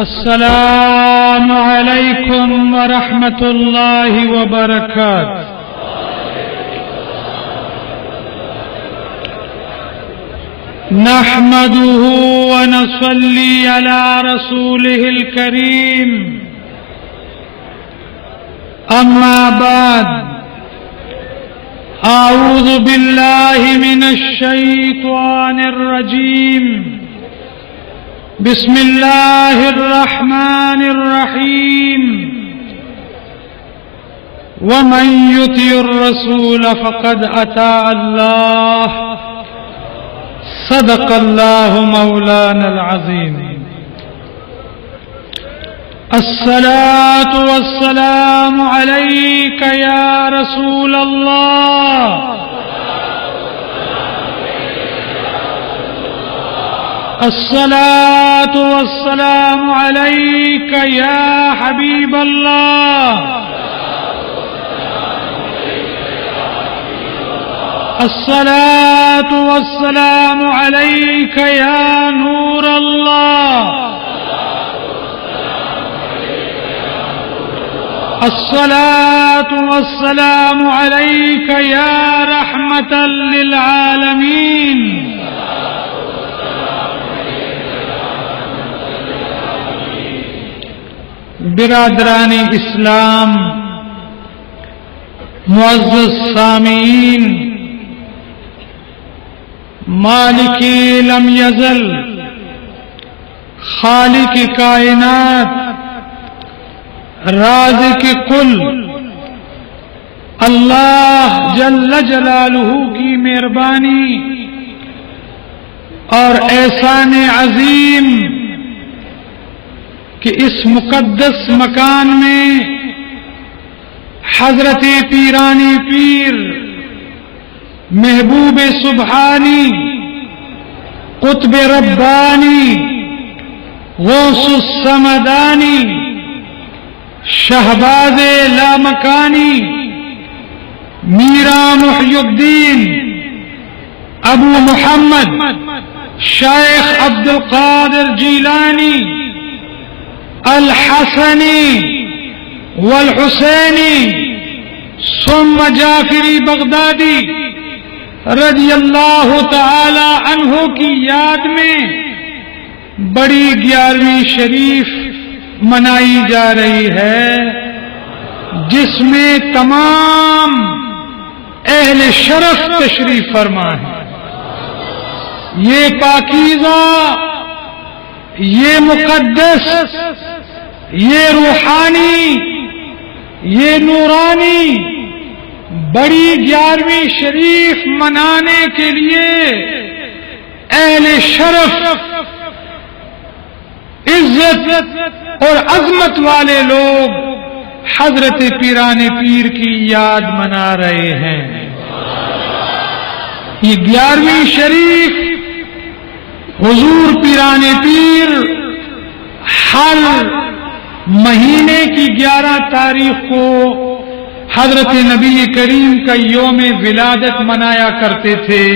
السلام علیکم ورحمۃ اللہ وبرکاتہ۔ نحمده ونصلي على رسوله الكريم، أما بعد، أعوذ بالله من الشيطان الرجيم، بسم الله الرحمن الرحيم، ومن يطع الرسول فقد أطاع الله، صدق الله مولانا العظيم۔ الصلاة والسلام عليك يا رسول الله، الصلاة والسلام عليك يا حبيب الله، الصلاة والسلام عليك يا نور الله، الصلاة والسلام عليك يا رحمة للعالمين۔ برادران اسلام، معزز سامعین، مالک لم یزل، خالق کائنات، رازق کل اللہ جل جلالہ کی مہربانی اور احسان عظیم کہ اس مقدس مکان میں حضرت پیرانی پیر محبوب سبحانی، قطب ربانی، غوث السمدانی، شہباز لامکانی، میرا محی الدین ابو محمد شیخ عبد القادر جیلانی الحسنی والحسینی ثم جعفری بغدادی رضی اللہ تعالی عنہ کی یاد میں بڑی 11ویں شریف منائی جا رہی ہے، جس میں تمام اہل شرف تشریف فرما ہے۔ یہ پاکیزہ، یہ مقدس، یہ روحانی، یہ نورانی بڑی 11ویں شریف منانے کے لیے اہل شرف، عزت اور عظمت والے لوگ حضرت پیران پیر کی یاد منا رہے ہیں۔ یہ 11ویں شریف حضور پیران پیر ہر مہینے کی 11 تاریخ کو حضرت نبی کریم کا یوم ولادت منایا کرتے تھے،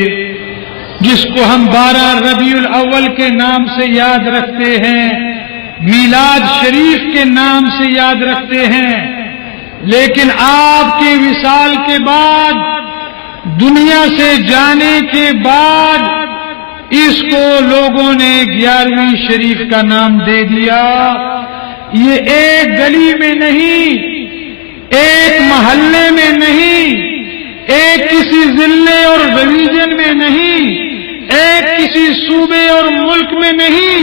جس کو ہم 12 ربیع الاول کے نام سے یاد رکھتے ہیں، میلاد شریف کے نام سے یاد رکھتے ہیں۔ لیکن آپ کے وصال کے بعد، دنیا سے جانے کے بعد، اس کو لوگوں نے 11ویں شریف کا نام دے دیا۔ یہ ایک گلی میں نہیں، ایک محلے میں نہیں، ایک کسی ضلع اور ریجن میں نہیں، ایک کسی صوبے اور ملک میں نہیں،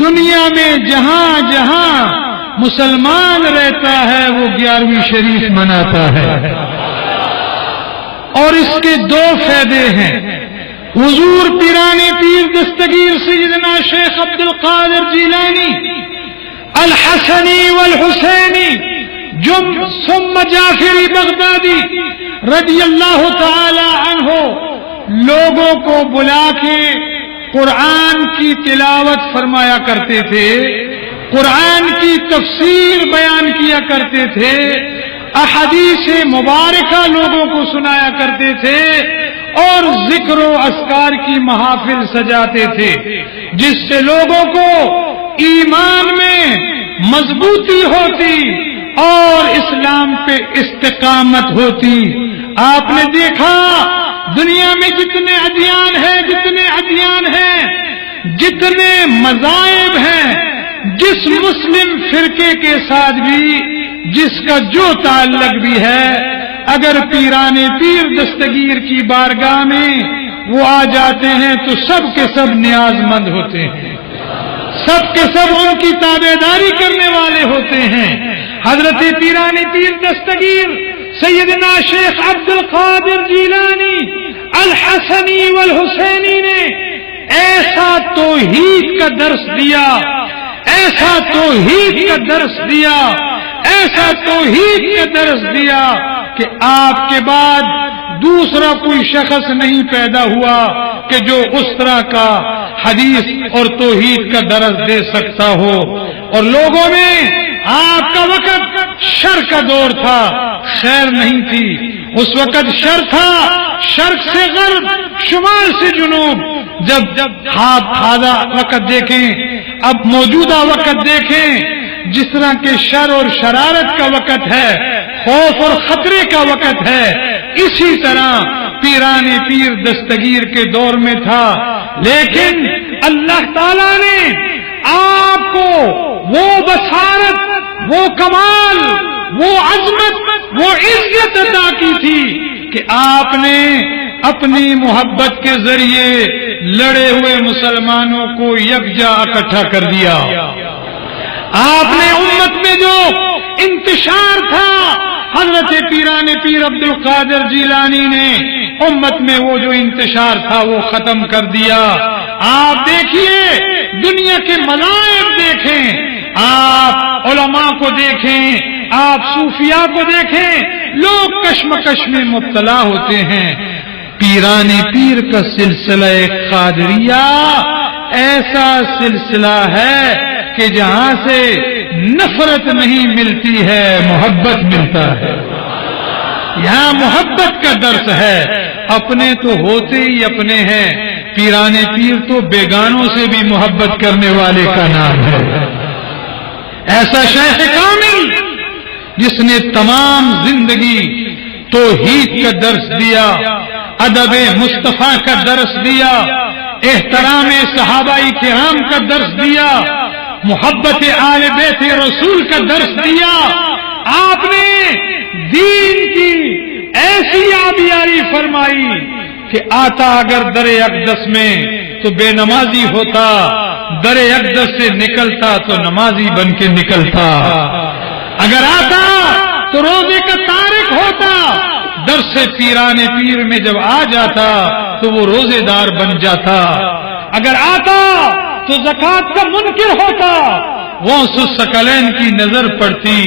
دنیا میں جہاں جہاں مسلمان رہتا ہے وہ 11ویں شریف مناتا ہے۔ اور اس کے 2 فائدے ہیں۔ حضور پیران پیر دستگیر سیدنا شیخ عبد القادر جیلانی الحسنی والحسینی ثم جعفری بغدادی رضی اللہ تعالی عنہ لوگوں کو بلا کے قرآن کی تلاوت فرمایا کرتے تھے، قرآن کی تفسیر بیان کیا کرتے تھے، احادیث مبارکہ لوگوں کو سنایا کرتے تھے، اور ذکر و اذکار کی محافل سجاتے تھے، جس سے لوگوں کو ایمان مضبوطی ہوتی اور اسلام پہ استقامت ہوتی۔ آپ نے دیکھا دنیا میں جتنے ادیان ہیں، جتنے مذاہب ہیں، جس مسلم فرقے کے ساتھ بھی جس کا جو تعلق بھی ہے، اگر پیران پیر دستگیر کی بارگاہ میں وہ آ جاتے ہیں تو سب کے سب نیاز مند ہوتے ہیں، سب کے سب ان کی تابعداری کرنے والے ہوتے ہیں۔ حضرت پیران پیر دستگیر سیدنا شیخ عبد القادر جیلانی الحسنی والحسینی نے ایسا توحید کا درس دیا، ایسا توحید کا درس دیا، ایسا توحید کا درس دیا کہ آپ کے بعد دوسرا کوئی شخص نہیں پیدا ہوا کہ جو اس طرح کا حدیث اور توحید کا درس دے سکتا ہو۔ اور لوگوں میں آپ کا وقت شر کا دور تھا، خیر نہیں تھی، اس وقت شر تھا، شرق سے غرب، شمال سے جنوب۔ جب حاضر وقت دیکھیں، اب موجودہ وقت دیکھیں، جس طرح کے شر اور شرارت کا وقت ہے، خوف اور خطرے کا وقت ہے، اسی طرح پیران پیر دستگیر کے دور میں تھا۔ لیکن اللہ تعالیٰ نے آپ کو وہ بصارت، وہ کمال، وہ عظمت، وہ عزت عطا کی تھی کہ آپ نے اپنی محبت کے ذریعے لڑے ہوئے مسلمانوں کو یکجا اکٹھا کر دیا۔ آپ نے امت میں جو انتشار تھا، حضرت پیران پیر عبد القادر جیلانی نے امت میں وہ جو انتشار تھا وہ ختم کر دیا۔ آپ دیکھیے دنیا کے مذاہب دیکھیں، آپ علماء کو دیکھیں، آپ صوفیاء کو دیکھیں، لوگ کشمکش میں مبتلا ہوتے ہیں۔ پیران پیر کا سلسلہ قادریہ ایسا سلسلہ ہے کہ جہاں سے نفرت نہیں ملتی ہے، محبت ملتا ہے۔ یہاں محبت کا درس ہے، اپنے تو ہوتے ہی اپنے ہیں، پیران پیر تو بیگانوں سے بھی محبت کرنے والے کا نام ہے۔ ایسا شیخ کامل جس نے تمام زندگی توحید کا درس دیا، ادب مصطفیٰ کا درس دیا، احترام صحابہ کرام کا درس دیا، محبت آل بیت رسول کا درس دیا۔ آپ نے دین کی ایسی آبیاری فرمائی کہ آتا اگر در اقدس میں تو بے نمازی ہوتا، در اقدس سے نکلتا تو نمازی بن کے نکلتا، اگر آتا تو روزے کا تارک ہوتا، درس پیران پیر میں جب آ جاتا تو وہ روزے دار بن جاتا، اگر آتا تو زکوٰۃ کا منکر ہوتا، غوث الثقلین کی نظر پڑتی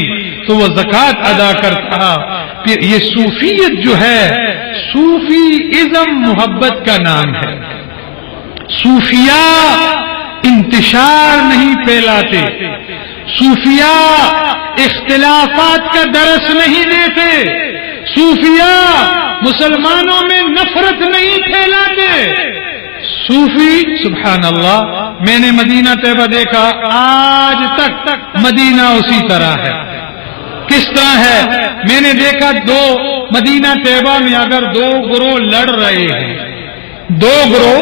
تو وہ زکوٰۃ ادا کرتا۔ پھر یہ صوفیت جو ہے، صوفی ازم محبت کا نام ہے۔ صوفیاء انتشار نہیں پھیلاتے، صوفیاء اختلافات کا درس نہیں دیتے، صوفیاء مسلمانوں میں نفرت نہیں پھیلاتے۔ صوفی سبحان اللہ، میں نے مدینہ طیبہ دیکھا، آج تک مدینہ اسی طرح ہے۔ کس طرح ہے؟ میں نے دیکھا مدینہ طیبہ میں اگر دو گروہ لڑ رہے ہیں، دو گروہ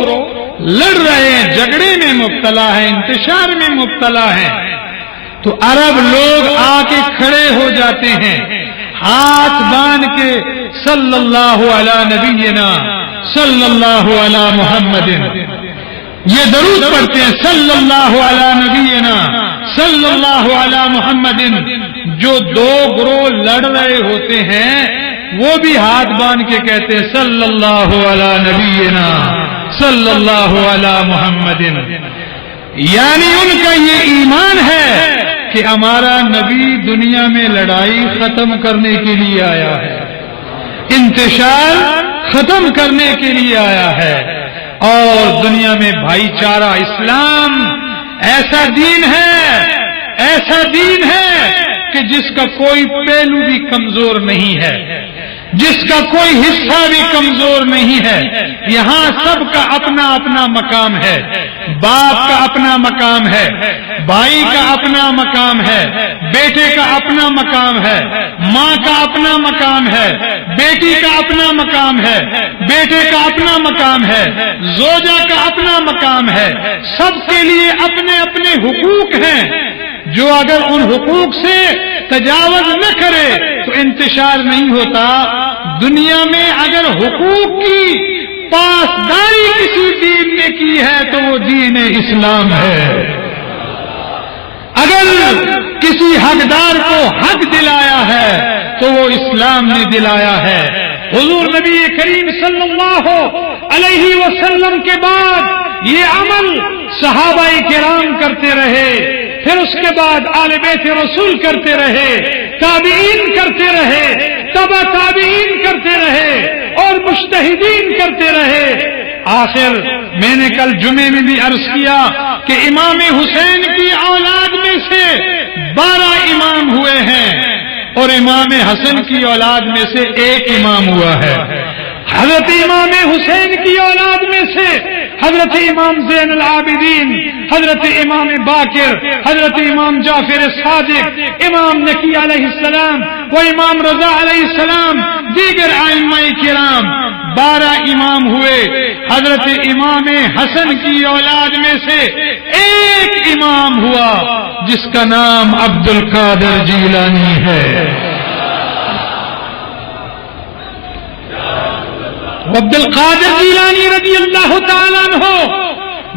لڑ رہے ہیں، جھگڑے میں مبتلا ہیں، انتشار میں مبتلا ہیں، تو عرب لوگ آ کے کھڑے ہو جاتے ہیں، ہاتھ باندھ کے صلی اللہ علی نبینا صلی اللہ علی محمد، یہ درود پڑھتے ہیں، صلی اللہ علی نبینا صلی اللہ علی محمد۔ جو دو گروہ لڑ رہے ہوتے ہیں وہ بھی ہاتھ باندھ کے کہتے ہیں صلی اللہ علی نبینا صلی اللہ علی محمد، یعنی ان کا یہ ایمان ہے کہ ہمارا نبی دنیا میں لڑائی ختم کرنے کے لیے آیا ہے، انتشار ختم کرنے کے لیے آیا ہے، اور دنیا میں بھائی چارہ، اسلام ایسا دین ہے، ایسا دین ہے کہ جس کا کوئی پہلو بھی کمزور نہیں ہے، جس کا کوئی حصہ بھی کمزور نہیں ہے. یہاں سب کا اپنا اپنا مقام ہے. باپ کا اپنا مقام ہے، بھائی کا اپنا مقام ہے، بیٹے کا اپنا مقام ہے، ماں کا اپنا مقام ہے، بیٹی کا اپنا مقام ہے، بیٹے کا اپنا مقام ہے، زوجہ کا اپنا مقام ہے. سب کے لیے اپنے اپنے حقوق ہیں. جو اگر ان حقوق سے تجاوز نہ کرے تو انتشار نہیں ہوتا. دنیا میں اگر حقوق کی پاسداری کسی دین نے کی ہے تو وہ دین اسلام ہے. اگر کسی حقدار کو حق دلایا ہے تو وہ اسلام نے دلایا ہے. حضور نبی کریم صلی اللہ علیہ وسلم کے بعد یہ عمل صحابہ کرام کرتے رہے، پھر اس کے بعد آل بیت رسول کرتے رہے، تابعین کرتے رہے، تبع تابعین کرتے رہے اور مجتہدین کرتے رہے. آخر میں نے کل جمعے میں بھی عرض کیا کہ امام حسین کی اولاد میں سے 12 امام ہوئے ہیں اور امام حسن کی اولاد میں سے 1 امام ہوا ہے. حضرت امام حسین کی اولاد میں سے حضرت امام زین العابدین، حضرت امام باقر، حضرت امام جعفر صادق، امام نقی علیہ السلام و امام رضا علیہ السلام، دیگر ائمہ کرام 12 امام ہوئے. حضرت امام حسن کی اولاد میں سے 1 امام ہوا جس کا نام عبد القادر جیلانی ہے. عبد القادر جیلانی رضی اللہ تعالیٰ عنہ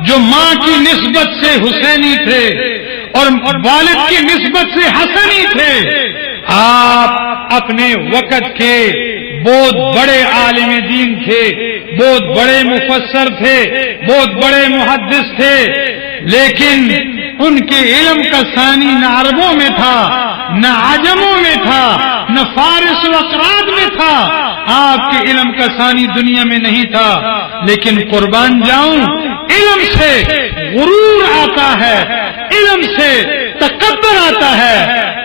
جو ماں کی نسبت سے حسینی تھے اور والد کی نسبت سے حسنی تھے. آپ اپنے وقت کے بہت بڑے عالم دین تھے، بہت بڑے مفسر تھے، بہت بڑے محدث تھے، لیکن ان کے علم کا ثانی نہ عربوں میں تھا، نہ عجموں میں تھا، نہ فارس و اقراد میں تھا. آپ کے علم کا ثانی دنیا میں نہیں تھا. لیکن قربان جاؤں، علم سے غرور آتا ہے، علم سے تکبر آتا ہے،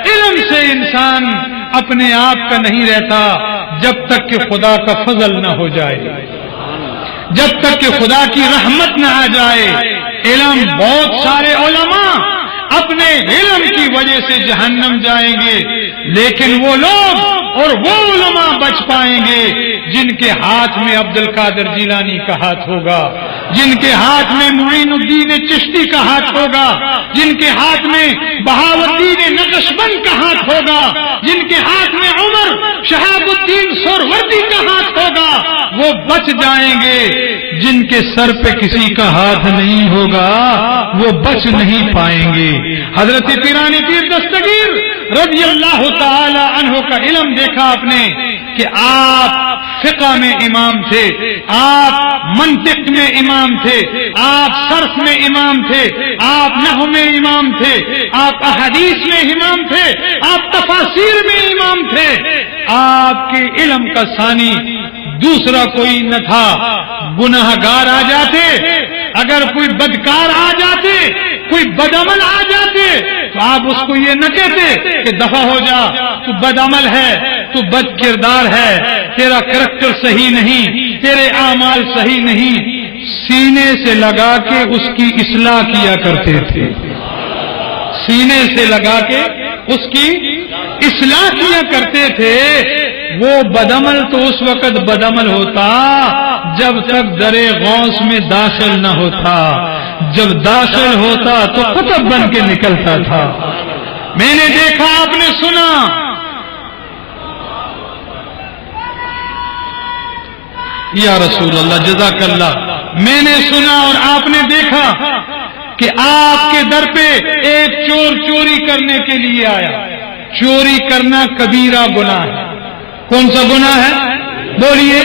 علم سے انسان اپنے آپ کا نہیں رہتا جب تک کہ خدا کا فضل نہ ہو جائے، جب تک کہ خدا کی رحمت نہ آ جائے. علم، بہت سارے علماء اپنے علم کی وجہ سے جہنم جائیں گے، لیکن وہ لوگ اور وہ علماء بچ پائیں گے جن کے ہاتھ میں عبد القادر جیلانی کا ہاتھ ہوگا، جن کے ہاتھ میں معین الدین چشتی کا ہاتھ ہوگا، جن کے ہاتھ میں بہاؤالدین نقشبند کا ہاتھ ہوگا، جن کے ہاتھ میں عمر شہاب الدین سہروردی کا ہاتھ ہوگا. وہ بچ جائیں گے. جن کے سر پہ کسی کا ہاتھ نہیں ہوگا وہ بچ نہیں پائیں گے. حضرت پیرانی پیر دستگیر رضی اللہ تعالی عنہ کا علم دیکھا آپ نے کہ آپ فقہ میں امام تھے، آپ منطق میں امام تھے، آپ صرف میں امام تھے، آپ نحو میں امام تھے، آپ احادیث میں امام تھے، آپ تفاسیر میں امام تھے. آپ کے علم کا ثانی دوسرا کوئی نہ تھا. گناہ گار آ جاتے، اگر کوئی بدکار آ جاتے، کوئی بدعمل آ جاتے تو آپ اس کو یہ نہ کہتے کہ دفع ہو جا، تو بدعمل ہے، تو بد کردار ہے، تیرا کریکٹر صحیح نہیں، تیرے اعمال صحیح نہیں. سینے سے لگا کے اس کی اصلاح کیا کرتے تھے، سینے سے لگا کے اس کی اصلاح کیا کرتے تھے. وہ بدعمل تو اس وقت بدعمل ہوتا جب تک درے غوث میں داخل نہ ہوتا. جب داخل ہوتا تو قطب بن کے نکلتا تھا. میں نے دیکھا، آپ نے سنا، یا رسول اللہ جزاک اللہ، میں نے سنا اور آپ نے دیکھا کہ آپ کے در پہ ایک چور چوری کرنے کے لیے آیا. چوری کرنا کبیرہ گناہ ہے. کون سا گناہ ہے؟ بولیے.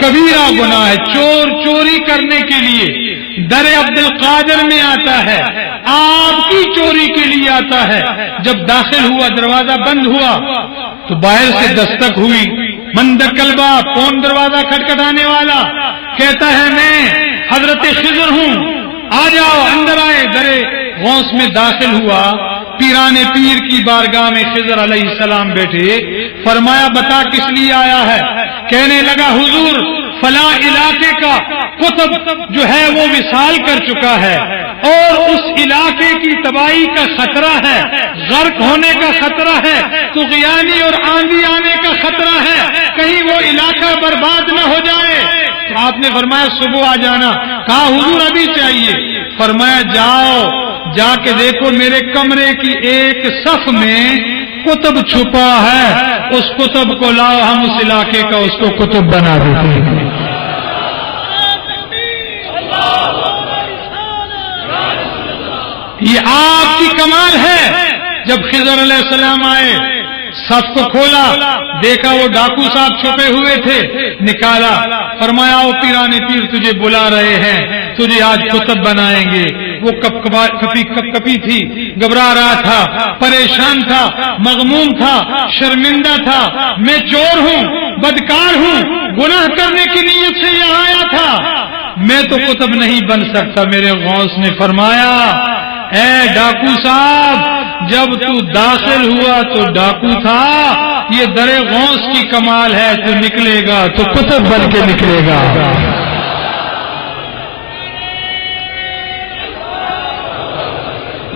کبیرہ گناہ ہے. چور چوری کرنے کے لیے در عبد القادر میں آتا ہے، آپ کی چوری کے لیے آتا ہے. جب داخل ہوا، دروازہ بند ہوا تو باہر سے دستک ہوئی. مند کلبہ، کون دروازہ کھٹکھٹانے والا؟ کہتا ہے میں حضرت خضر ہوں، آ جاؤ، اندر آئے. درے غوث میں داخل ہوا. پیران پیر کی بارگاہ میں خضر علیہ السلام بیٹھے. فرمایا بتا کس لیے آیا ہے؟ کہنے لگا حضور فلاں علاقے کا قطب جو ہے وہ وصال کر چکا ہے اور اس علاقے کی تباہی کا خطرہ ہے، غرق ہونے کا خطرہ ہے، طغیانی اور آندھی آنے کا خطرہ ہے، کہیں وہ علاقہ برباد نہ ہو جائے۔ تو آپ نے فرمایا صبح آ جانا۔ کہا حضور ابھی چاہیے؟ فرمایا جاؤ، جا کے دیکھو میرے کمرے کی ایک صف میں قطب چھپا ہے، اس قطب کو لاؤ، ہم اس علاقے کا اس کو قطب بنا دیتے ہیں۔ یہ آپ کی کمال ہے۔ جب خضر علیہ السلام آئے، صف کو کھولا، دیکھا وہ ڈاکو صاحب چھپے ہوئے تھے، نکالا، فرمایا او پیرانے پیر تجھے بلا رہے ہیں، تجھے آج قطب بنائیں گے۔ وہ کپی تھی، گھبرا رہا تھا، پریشان تھا، مغموم تھا، شرمندہ تھا، میں چور ہوں، بدکار ہوں، گناہ کرنے کی نیت سے یہاں آیا تھا، میں تو قطب نہیں بن سکتا۔ میرے غوث نے فرمایا اے ڈاکو صاحب، جب تو داخل ہوا تو ڈاکو تھا، یہ در غوث کی کمال ہے، تو نکلے گا تو قطب بن کے نکلے گا۔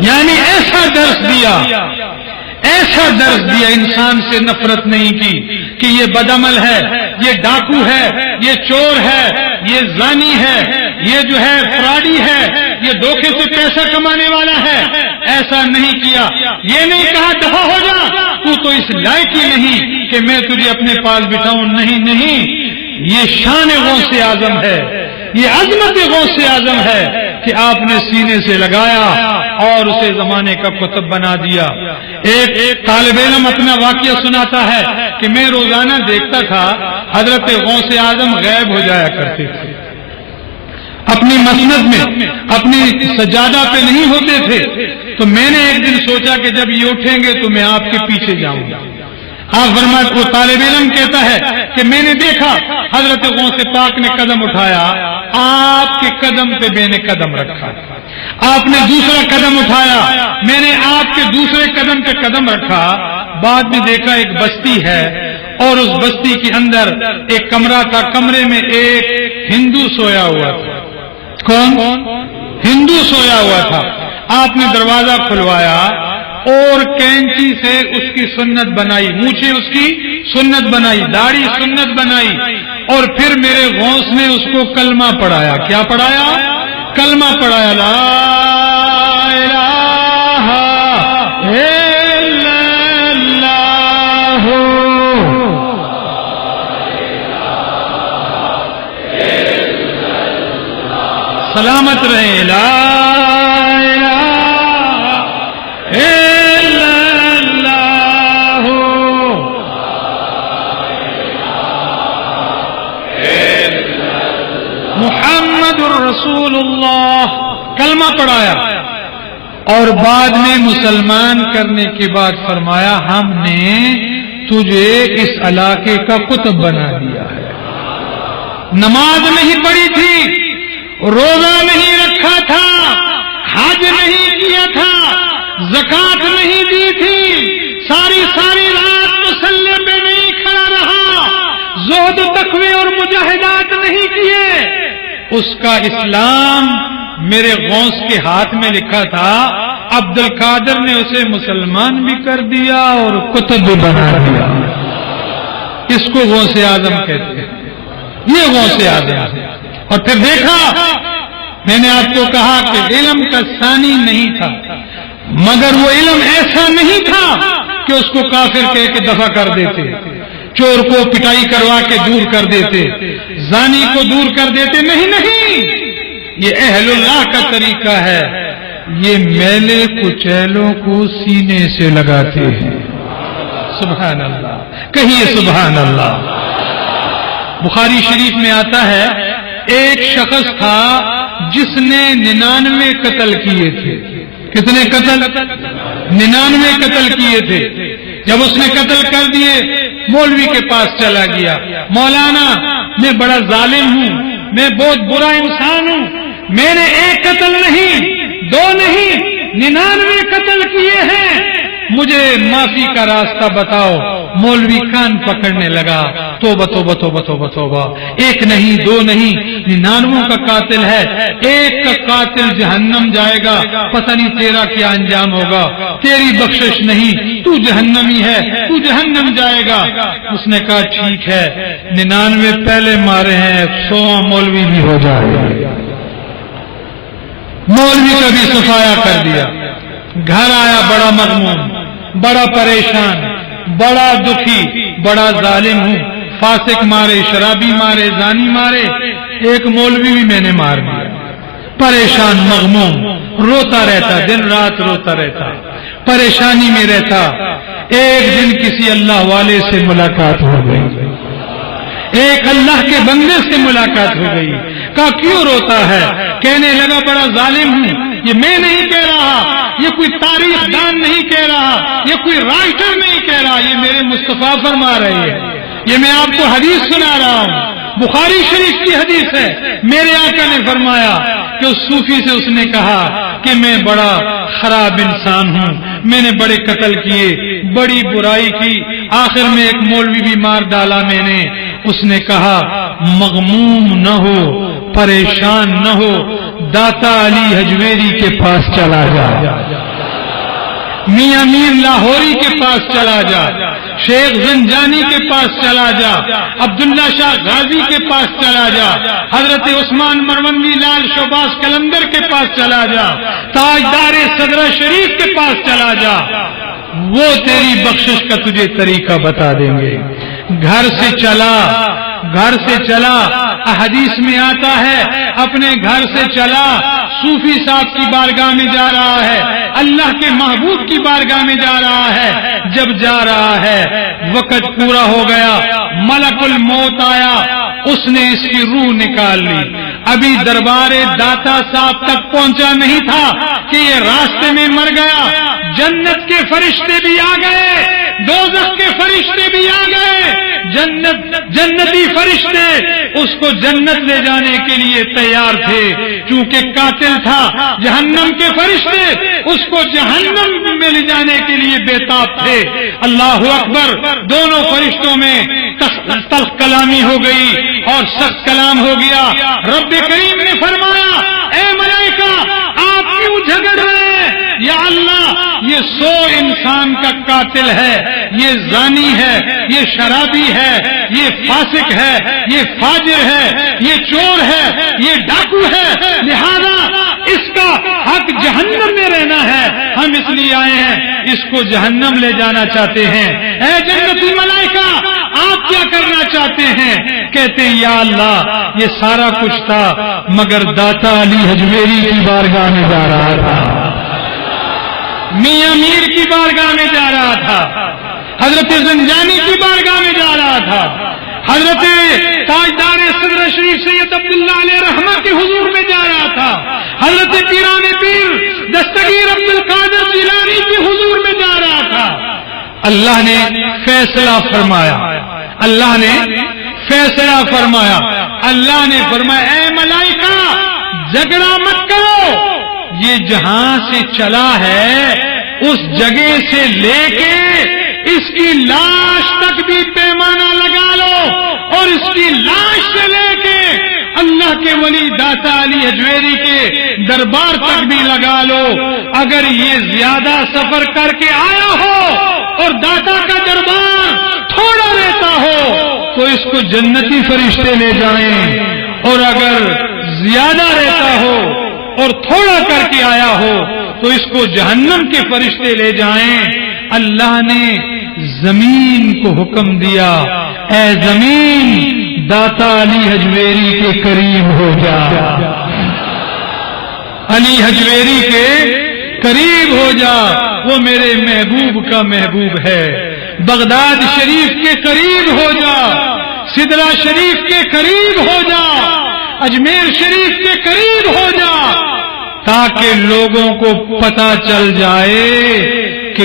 یعنی ایسا درس دیا، ایسا درس دیا، انسان سے نفرت نہیں کی کہ یہ بدعمل ہے، یہ ڈاکو ہے، یہ چور ہے، یہ زانی ہے، یہ جو ہے فراڈی ہے، یہ دھوکے سے پیسہ کمانے والا ہے، ایسا نہیں کیا۔ یہ نہیں کہا دفع ہو جا، تو اس لائق ہی نہیں کہ میں تجھے اپنے پاس بٹھاؤں، نہیں نہیں، یہ شان غوث اعظم ہے، یہ عظمت غوث اعظم ہے کہ آپ نے سینے سے لگایا اور اسے زمانے کا قطب بنا دیا۔ ایک طالب علم اپنا واقعہ سناتا ہے کہ میں روزانہ دیکھتا تھا حضرت غوث اعظم غائب ہو جایا کرتے تھے، اپنی مسند میں اپنی سجادہ پہ نہیں ہوتے تھے، تو میں نے ایک دن سوچا کہ جب یہ اٹھیں گے تو میں آپ کے پیچھے جاؤں گا۔ آپ فرماتے، وہ طالب علم کہتا ہے کہ میں نے دیکھا حضرت غوث پاک نے قدم اٹھایا، آپ کے قدم پہ میں نے قدم رکھا، آپ نے دوسرا قدم اٹھایا، میں نے آپ کے دوسرے قدم پہ قدم رکھا۔ بعد میں دیکھا ایک بستی ہے اور اس بستی کے اندر ایک کمرہ تھا، کمرے میں ایک ہندو سویا ہوا تھا۔ کون؟ ہندو سویا ہوا تھا۔ آپ نے دروازہ کھلوایا اور کینچی سے اس کی سنت بنائی، مونچھیں اس کی سنت بنائی، داڑھی سنت بنائی، اور پھر میرے غوث نے اس کو کلمہ پڑھایا۔ کیا پڑھایا؟ کلمہ پڑھایا، لا الہ الا اللہ۔ سلامت رہے، لا رسول اللہ، کلمہ پڑھایا، اور بعد میں مسلمان کرنے کے بعد فرمایا ہم نے تجھے اس علاقے کا قطب بنا دیا ہے۔ نماز نہیں پڑھی تھی، روزہ نہیں رکھا تھا، حج نہیں کیا تھا، زکات نہیں دی تھی، ساری رات مصلی پہ نہیں کھڑا رہا، زہد و تقوی اور مجاہدات نہیں کیے، اس کا اسلام میرے غوث کے ہاتھ میں لکھا تھا، عبد القادر نے اسے مسلمان بھی کر دیا اور قطب بھی بنا دیا۔ اس کو غوث اعظم کہتے ہیں، یہ غوث اعظم ہے۔ اور پھر دیکھا، میں نے آپ کو کہا کہ علم کا ثانی نہیں تھا، مگر وہ علم ایسا نہیں تھا کہ اس کو کافر کہہ کے دفع کر دیتے، چور کو پٹائی کروا کے دور کر دیتے، زانی کو دور کر دیتے، نہیں، یہ اہل اللہ کا طریقہ ہے، یہ میلے کچیلوں کو سینے سے لگاتے ہیں۔ سبحان اللہ، کہیے سبحان اللہ۔ بخاری شریف میں آتا ہے ایک شخص تھا جس نے 99 قتل کیے تھے۔ کتنے قتل؟ 99 قتل کیے تھے۔ جب اس نے قتل کر دیے، مولوی کے پاس چلا گیا، مولانا میں بڑا ظالم ہوں، میں بہت برا انسان ہوں، میں نے ایک قتل نہیں، 2 نہیں، 99 قتل کیے ہیں، مجھے معافی کا راستہ بتاؤ۔ مولوی کان پکڑنے لگا، توبہ توبہ توبہ توبہ توبہ، ایک نہیں دو نہیں 99 کا قاتل ہے، ایک کا قاتل جہنم جائے گا، پتہ نہیں تیرا کیا انجام ہوگا، تیری بخشش نہیں، تو جہنمی ہے، تو جہنم جائے گا۔ اس نے کہا ٹھیک ہے، 99 پہلے مارے ہیں، 100 مولوی بھی ہو جائے۔ مولوی کا بھی صفایا کر دیا، گھر آیا بڑا مغموم، بڑا پریشان، بڑا دکھی، بڑا ظالم ہوں، فاسق مارے، شرابی مارے، زانی مارے، ایک مولوی بھی میں نے مار دیا۔ پریشان مغموم روتا رہتا، دن رات روتا رہتا، پریشانی میں رہتا۔ ایک دن کسی اللہ والے سے ملاقات ہو گئی، ایک اللہ کے بندے سے ملاقات ہو گئی۔ کہا کیوں روتا ہے؟ کہنے لگا بڑا ظالم ہوں، یہ میں نہیں کہہ رہا، یہ کوئی تاریخ دان نہیں کہہ رہا، یہ کوئی رائٹر نہیں کہہ رہا، یہ میرے مصطفیٰ فرما رہے ہیں، یہ میں آپ کو حدیث سنا رہا ہوں، بخاری شریف کی حدیث ہے۔ میرے آقا نے فرمایا کہ اس صوفی سے اس نے کہا کہ میں بڑا خراب انسان ہوں، میں نے بڑے قتل کیے، بڑی برائی کی، آخر میں ایک مولوی بھی مار ڈالا میں نے۔ اس نے کہا مغموم نہ ہو، پریشان نہ ہو، داتا علی حجویری کے پاس چلا جا، میاں میر لاہوری کے پاس چلا جا، شیخ زنجانی کے پاس چلا جا، عبداللہ شاہ غازی کے پاس چلا جا، حضرت عثمان مروندی لال شہباز قلندر کے پاس چلا جا، تاجدار صدرہ شریف کے پاس چلا جا، وہ تیری بخشش کا تجھے طریقہ بتا دیں گے۔ گھر سے چلا، گھر سے چلا، احادیث میں آتا ہے اپنے گھر سے چلا، صوفی صاحب کی بارگاہ میں جا رہا ہے، اللہ کے محبوب کی بارگاہ میں جا رہا ہے۔ جب جا رہا ہے وقت پورا ہو گیا، ملک الموت آیا، اس نے اس کی روح نکال لی۔ ابھی دربار داتا صاحب تک پہنچا نہیں تھا کہ یہ راستے میں مر گیا۔ جنت کے فرشتے بھی آ گئے، دوزخ کے فرشتے بھی آ گئے، جنتی فرشتے اس کو جنت لے جانے کے لیے تیار تھے، چونکہ قاتل تھا۔ جہنم کے فرشتے اس کو جہنم میں لے جانے کے لیے بےتاب تھے۔ اللہ اکبر، دونوں فرشتوں میں تلخ کلامی ہو گئی اور سخت کلام ہو گیا۔ رب کریم نے فرمایا اے ملائکہ آپ کیوں جھگڑ رہے ہیں؟ یا اللہ یہ 100 انسان کا قاتل ہے، یہ زانی ہے، یہ شرابی ہے، یہ فاسق ہے، یہ فاجر ہے، یہ چور ہے، یہ ڈاکو ہے، لہذا اس کا حق جہنم میں رہنا ہے، ہم اس لیے آئے ہیں اس کو جہنم لے جانا چاہتے ہیں۔ اے جنتی ملائکہ آپ کیا کرنا چاہتے ہیں؟ کہتے ہیں یا اللہ یہ سارا کچھ تھا مگر داتا علی حجویری کی بارگاہ میں جا رہا تھا، میاں میر کی بارگاہ میں جا رہا تھا، حضرت زنجانی کی بارگاہ میں جا رہا تھا، حضرت تاجدار صدر شریف سید عبداللہ علیہ رحمہ کے حضور میں جا رہا تھا، حضرت پیران پیر دستگیر عبد القادر جیلانی کے حضور میں جا رہا تھا۔ اللہ نے فیصلہ فرمایا، اللہ نے فیصلہ فرمایا، اللہ نے فرمایا اے ملائکہ جھگڑا مت کرو، یہ جہاں سے چلا ہے اس جگہ سے لے کے اس کی لاش تک بھی پیمانہ لگا لو، اور اس کی لاش سے لے کے اللہ کے ولی داتا علی حجویری کے دربار تک بھی لگا لو۔ اگر یہ زیادہ سفر کر کے آیا ہو اور داتا کا دربار تھوڑا رہتا ہو تو اس کو جنتی فرشتے لے جائیں، اور اگر زیادہ رہتا ہو اور تھوڑا کر کے آیا ہو تو اس کو جہنم کے فرشتے لے جائیں۔ اللہ نے زمین کو حکم دیا اے زمین داتا علی حجویری کے قریب ہو جا، علی حجویری کے قریب ہو جا، وہ میرے محبوب کا محبوب ہے۔ بغداد شریف کے قریب ہو جا، سدرہ شریف کے قریب ہو جا، اجمیر شریف کے قریب ہو جا، تاکہ لوگوں کو پتہ چل جائے کہ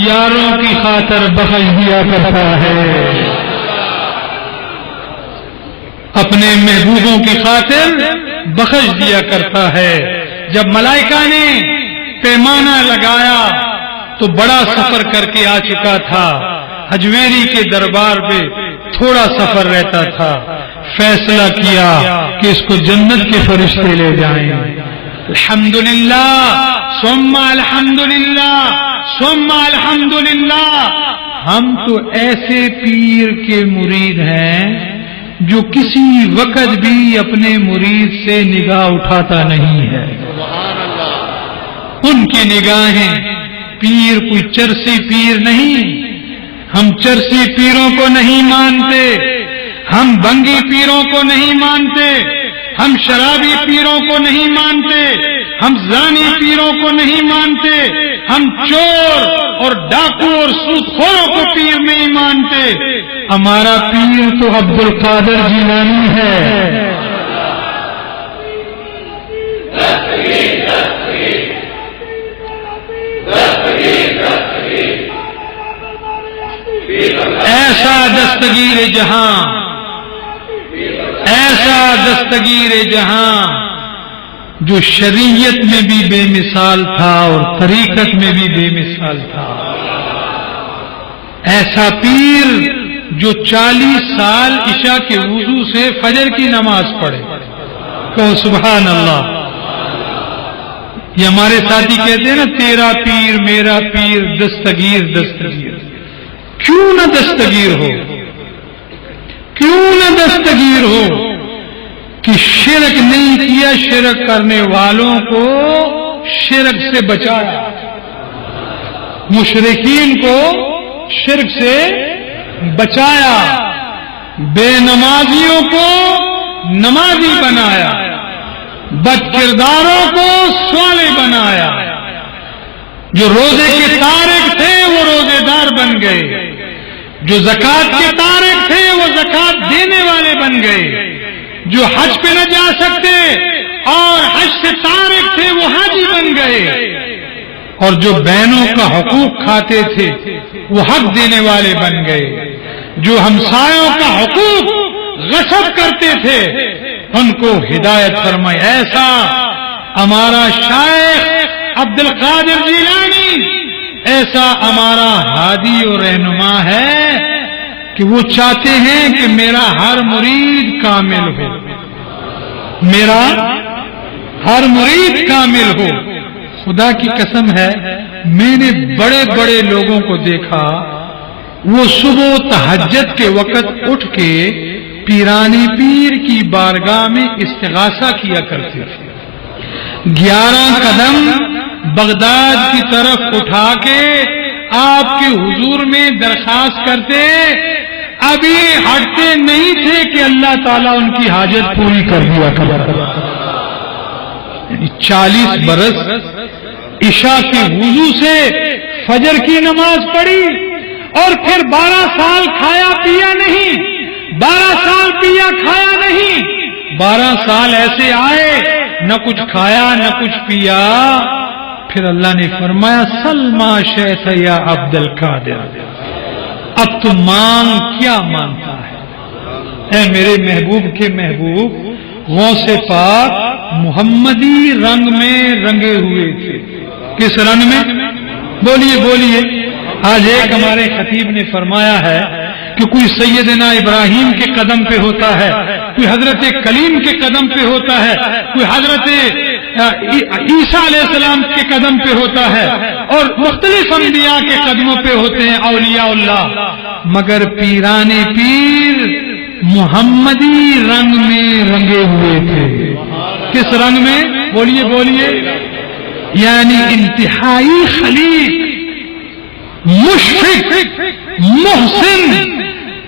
یاروں کی خاطر بخش دیا کرتا ہے، اپنے محبوبوں کی خاطر بخش دیا کرتا ہے۔ جب ملائکہ نے پیمانہ لگایا تو بڑا سفر کر کے آ چکا تھا، حجویری کے دربار پہ تھوڑا سفر رہتا تھا، فیصلہ کیا کہ اس کو جنت کے فرشتے لے جائیں۔ الحمدللہ ثم الحمدللہ ثم الحمدللہ، ہم تو ایسے پیر کے مرید ہیں جو کسی وقت بھی اپنے مرید سے نگاہ اٹھاتا نہیں ہے۔ ان کی نگاہیں پیر کوئی چرسی پیر نہیں، ہم چرسی پیروں کو نہیں مانتے، ہم بنگی پیروں کو نہیں مانتے، ہم شرابی پیروں کو نہیں مانتے، ہم زانی پیروں کو نہیں مانتے، ہم چور اور ڈاکو اور سود خوروں کو پیر نہیں مانتے، ہمارا پیر تو عبد القادر جیلانی ہے۔ ایسا دستگیر جہاں، ایسا دستگیر جہاں جو شریعت میں بھی بے مثال تھا اور طریقت میں بھی بے مثال تھا، ایسا پیر جو 40 سال عشاء کے وضو سے فجر کی نماز پڑھے، کہو سبحان اللہ۔ یہ ہمارے ساتھی کہتے ہیں نا، تیرا پیر میرا پیر دستگیر دستگیر، کیوں نہ دستگیر ہو، کیوں نہ دستگیر ہو کہ شرک نہیں کیا، شرک کرنے والوں کو شرک سے بچایا، مشرکین کو شرک سے بچایا، بے نمازیوں کو نمازی بنایا، بد کرداروں کو صالح بنایا، جو روزے کے تارک تھے وہ روزے دار بن گئے، جو زکات کے تارک تھے وہ زکات دینے والے بن گئے، جو حج پہ نہ جا سکتے اور حج سے تارک تھے وہ حاجی بن گئے، اور جو بہنوں کا حقوق کھاتے تھے وہ حق دینے والے بن گئے، جو ہمسایوں کا حقوق غصب کرتے تھے ان کو ہدایت فرمائی۔ ایسا ہمارا شیخ عبد القادر جیلانی، ایسا ہمارا ہادی اور رہنما ہے کہ وہ چاہتے ہیں کہ میرا ہر مرید کامل ہو، میرا ہر مرید کامل ہو۔ خدا کی قسم ہے، میں نے بڑے بڑے لوگوں کو دیکھا، وہ صبح تہجد کے وقت اٹھ کے پیرانے پیر کی بارگاہ میں استغاثہ کیا کرتے تھے، 11 قدم بغداد کی طرف اٹھا کے آپ کے حضور میں درخواست کرتے، ابھی ہٹتے نہیں تھے کہ اللہ تعالیٰ ان کی حاجت پوری کر دیا کرتا۔ 40 برس عشاء کے وضو سے فجر کی نماز پڑھی، اور پھر 12 سال کھایا پیا نہیں، 12 سال پیا کھایا نہیں، 12 سال ایسے آئے نہ کچھ کھایا نہ کچھ پیا، پھر اللہ نے فرمایا سلما شیخ یا عبد القادر، اب تو مانگ کیا مانگتا ہے۔ اے میرے محبوب کے محبوب، غوث پاک محمدی رنگ میں رنگے ہوئے تھے۔ کس رنگ میں؟ بولیے بولیے۔ آج ایک ہمارے خطیب نے فرمایا ہے کہ کوئی سیدنا ابراہیم کے قدم پہ ہوتا ہے، کوئی حضرت کلیم کے قدم پہ ہوتا ہے، کوئی حضرت عیسیٰ علیہ السلام کے قدم پہ ہوتا ہے، اور مختلف انبیاء کے قدموں پہ ہوتے ہیں اولیاء اللہ، مگر پیرانے پیر محمدی رنگ میں رنگے ہوئے تھے۔ کس رنگ میں؟ بولیے بولیے۔ یعنی انتہائی خلیق، مشفق، محسن،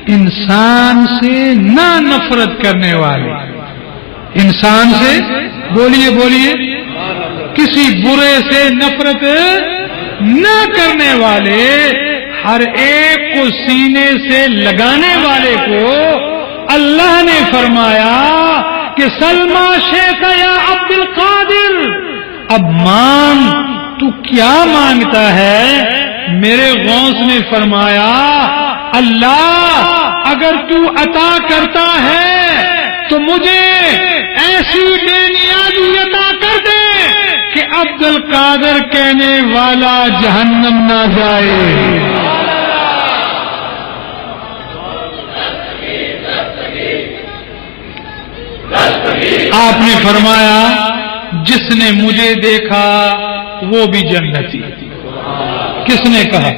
انسان سے نہ نفرت کرنے والے، انسان سے بولیے بولیے، کسی برے سے نفرت نہ کرنے والے، ہر ایک کو سینے سے لگانے والے کو اللہ نے فرمایا کہ سلما شیخ یا عبد القادر، اب مانگ، تو کیا مانگتا ہے؟ میرے غوث نے فرمایا اللہ اگر تو عطا کرتا ہے تو مجھے ایسی بے نیازی عطا کر دے کہ عبد القادر کہنے والا جہنم نہ جائے. آپ نے فرمایا جس نے مجھے دیکھا وہ بھی جنتی. کس نے کہا؟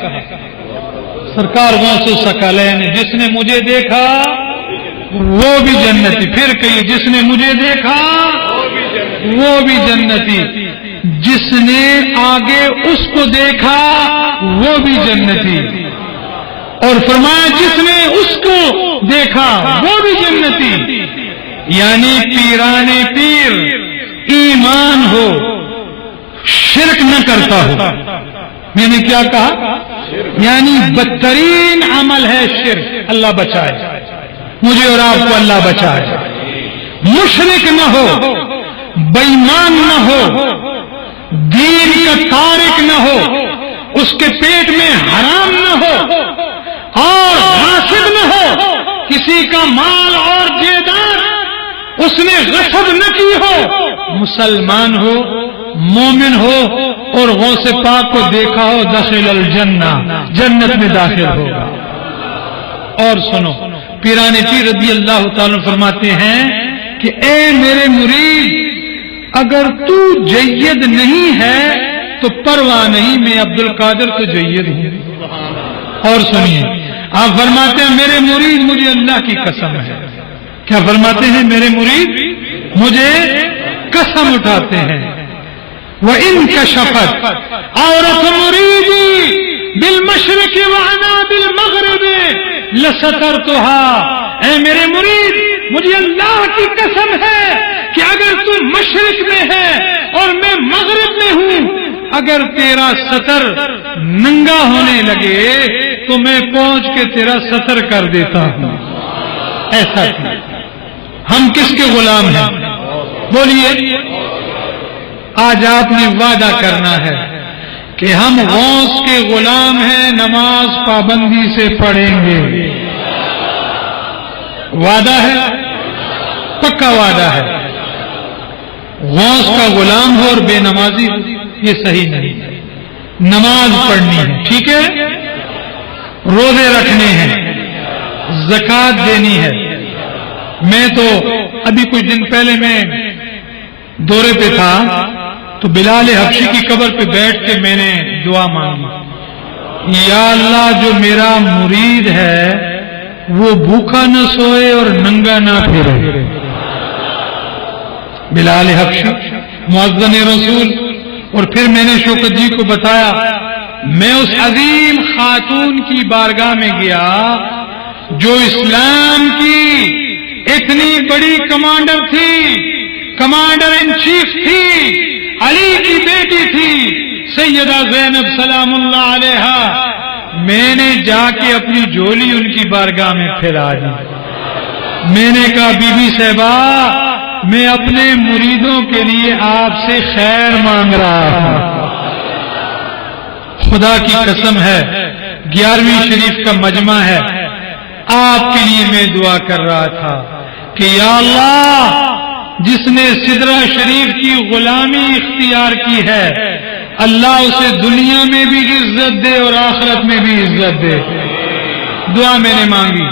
سرکار غوث الثقلین نے. جس نے مجھے دیکھا وہ بھی جنتی. پھر کہیے جس نے مجھے دیکھا وہ بھی جنتی. جس نے آگے اس کو دیکھا وہ بھی جنتی. اور فرمایا جس نے اس کو دیکھا وہ بھی جنتی. یعنی پیران پیر ایمان ہو، شرک نہ کرتا ہو. میں نے کیا کہا؟ یعنی بدترین عمل ہے شرک. اللہ بچائے مجھے اور آپ کو، اللہ بچائے. مشرک نہ ہو، بے ایمان نہ ہو، دین کا تارک نہ ہو، اس کے پیٹ میں حرام نہ ہو اور غاصب نہ ہو، کسی کا مال اور جائیداد اس نے غصب نہ کی ہو، مسلمان ہو، مومن ہو اور غوث پاک کو دیکھا ہو، دخل الجنہ، جنت میں داخل ہوگا. اور سنو، پیران پیر رضی اللہ تعالیٰ فرماتے ہیں کہ اے میرے مرید، اگر تو جید نہیں ہے تو پرواہ نہیں، میں عبد القادر تو جید ہوں. اور سنیے، آپ فرماتے ہیں میرے مرید مجھے اللہ کی قسم ہے. کیا فرماتے ہیں؟ میرے مرید مجھے قسم اٹھاتے ہیں. وَإِن كَشَفَتْ عَوْرَةُ مُرِيدِي بِالْمَشْرِقِ وَأَنَا بِالْمَغْرِبِ لَسَتَرْتُهَا. اے میرے مرید، مجھے اللہ کی قسم ہے کہ اگر تو مشرق میں ہے اور میں مغرب میں ہوں، اگر تیرا ستر ننگا ہونے لگے تو میں پہنچ کے تیرا ستر کر دیتا ہوں. ایسا کیا؟ ہم کس کے غلام ہیں؟ بولیے. آج آپ نے وعدہ کرنا ہے کہ ہم غوث کے غلام ہیں، نماز پابندی سے پڑھیں گے. وعدہ ہے، پکا وعدہ ہے. غوث کا غلام ہو اور بے نمازی ہو یہ صحیح نہیں ہے. نماز پڑھنی ہے، ٹھیک ہے، روزے رکھنے ہیں، زکوٰۃ دینی ہے. میں تو ابھی کچھ دن پہلے میں دورے پہ تھا تو بلال حبشی کی قبر پہ بیٹھ کے میں نے دعا مانگی، یا اللہ جو میرا مرید ہے وہ بھوکا نہ سوئے اور ننگا نہ پھرے. بلال حبشی مؤذن رسول. اور پھر میں نے شوکت جی کو بتایا، میں اس عظیم خاتون کی بارگاہ میں گیا جو اسلام کی اتنی بڑی کمانڈر تھی، کمانڈر ان چیف تھی، علی کی بیٹی تھی سیدہ زینب سلام اللہ علیہا. میں نے جا کے اپنی جھولی ان کی بارگاہ میں پھیلا دی. میں نے کہا بی بی صاحبہ، میں اپنے مریدوں کے لیے آپ سے خیر مانگ رہا ہوں. خدا کی قسم ہے 11ویں شریف کا مجمع ہے، آپ کے لیے میں دعا کر رہا تھا کہ یا اللہ جس نے سدرہ شریف کی غلامی اختیار کی ہے، اللہ اسے دنیا میں بھی عزت دے اور آخرت میں بھی عزت دے. دعا میں نے مانگی.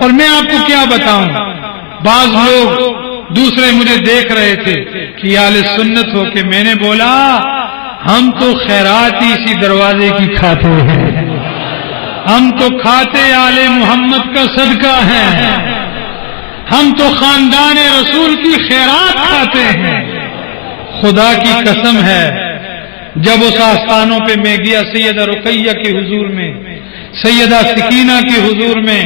اور میں آپ کو کیا بتاؤں، بعض لوگ دوسرے مجھے دیکھ رہے تھے کہ اہل سنت ہو کے میں نے بولا ہم تو خیرات ہی اسی دروازے کی کھاتے ہیں، ہم تو کھاتے آل محمد کا صدقہ ہیں، ہم تو خاندان رسول کی خیرات کھاتے ہیں. خدا کی قسم ہے جب اس آستانوں پہ میں گیا، سیدہ رقیہ کے حضور میں، سیدہ سکینہ کے حضور میں،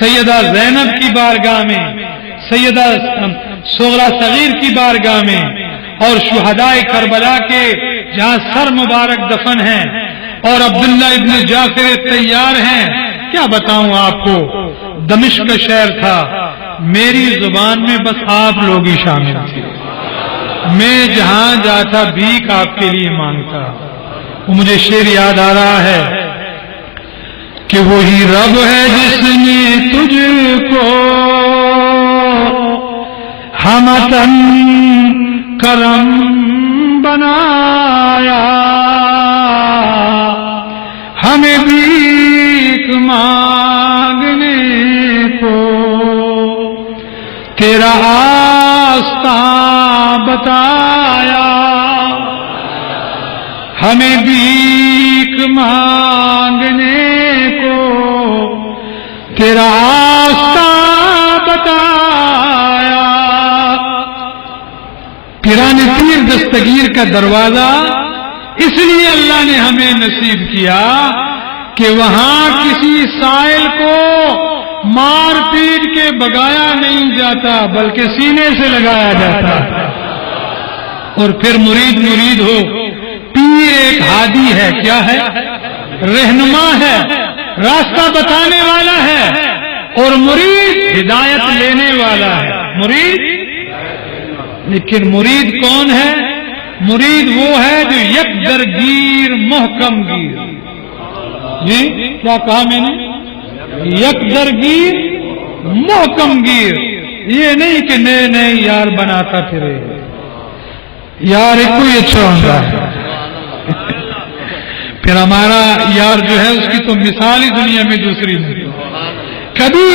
سیدہ زینب کی بارگاہ میں، سیدہ صغرا صغیر کی بارگاہ میں، اور شہدائے کربلا کے جہاں سر مبارک دفن ہیں اور عبداللہ ابن جعفر تیار ہیں. کیا بتاؤں آپ کو، دمشق کا شہر تھا، میری زبان میں بس آپ لوگ ہی شامل تھے. میں جہاں جاتا بھیک آپ کے لیے مانگتا. وہ مجھے شعر یاد آ رہا ہے کہ وہی رب ہے جس نے تجھ کو ہمتن کرم بنایا، ہمیں بھیک مانگنے کو تیرا راستہ بتایا، ہمیں بھیک مانگنے کو تیرا راستہ بتایا۔ پیران پیر دستگیر کا دروازہ اس لیے اللہ نے ہمیں نصیب کیا کہ وہاں کسی سائل کو مار پیٹ کے بگایا نہیں جاتا بلکہ سینے سے لگایا جاتا، اور پھر مرید مرید ہو۔ پیر ایک ہادی ہے، کیا ہے؟ رہنما ہے، راستہ بتانے والا ہے، اور مرید ہدایت لینے والا ہے۔ مرید، لیکن مرید کون ہے؟ مرید وہ ہے جو یک درگیر محکم گیر۔ جی کیا کہا میں نے؟ یک درگیر محکم گیر۔ یہ نہیں کہ نئے نئے یار بناتا پھرے، یار ایک کوئی اچھا ہوتا ہے، پھر ہمارا یار جو ہے اس کی تو مثال ہی دنیا میں دوسری نہیں۔ کبھی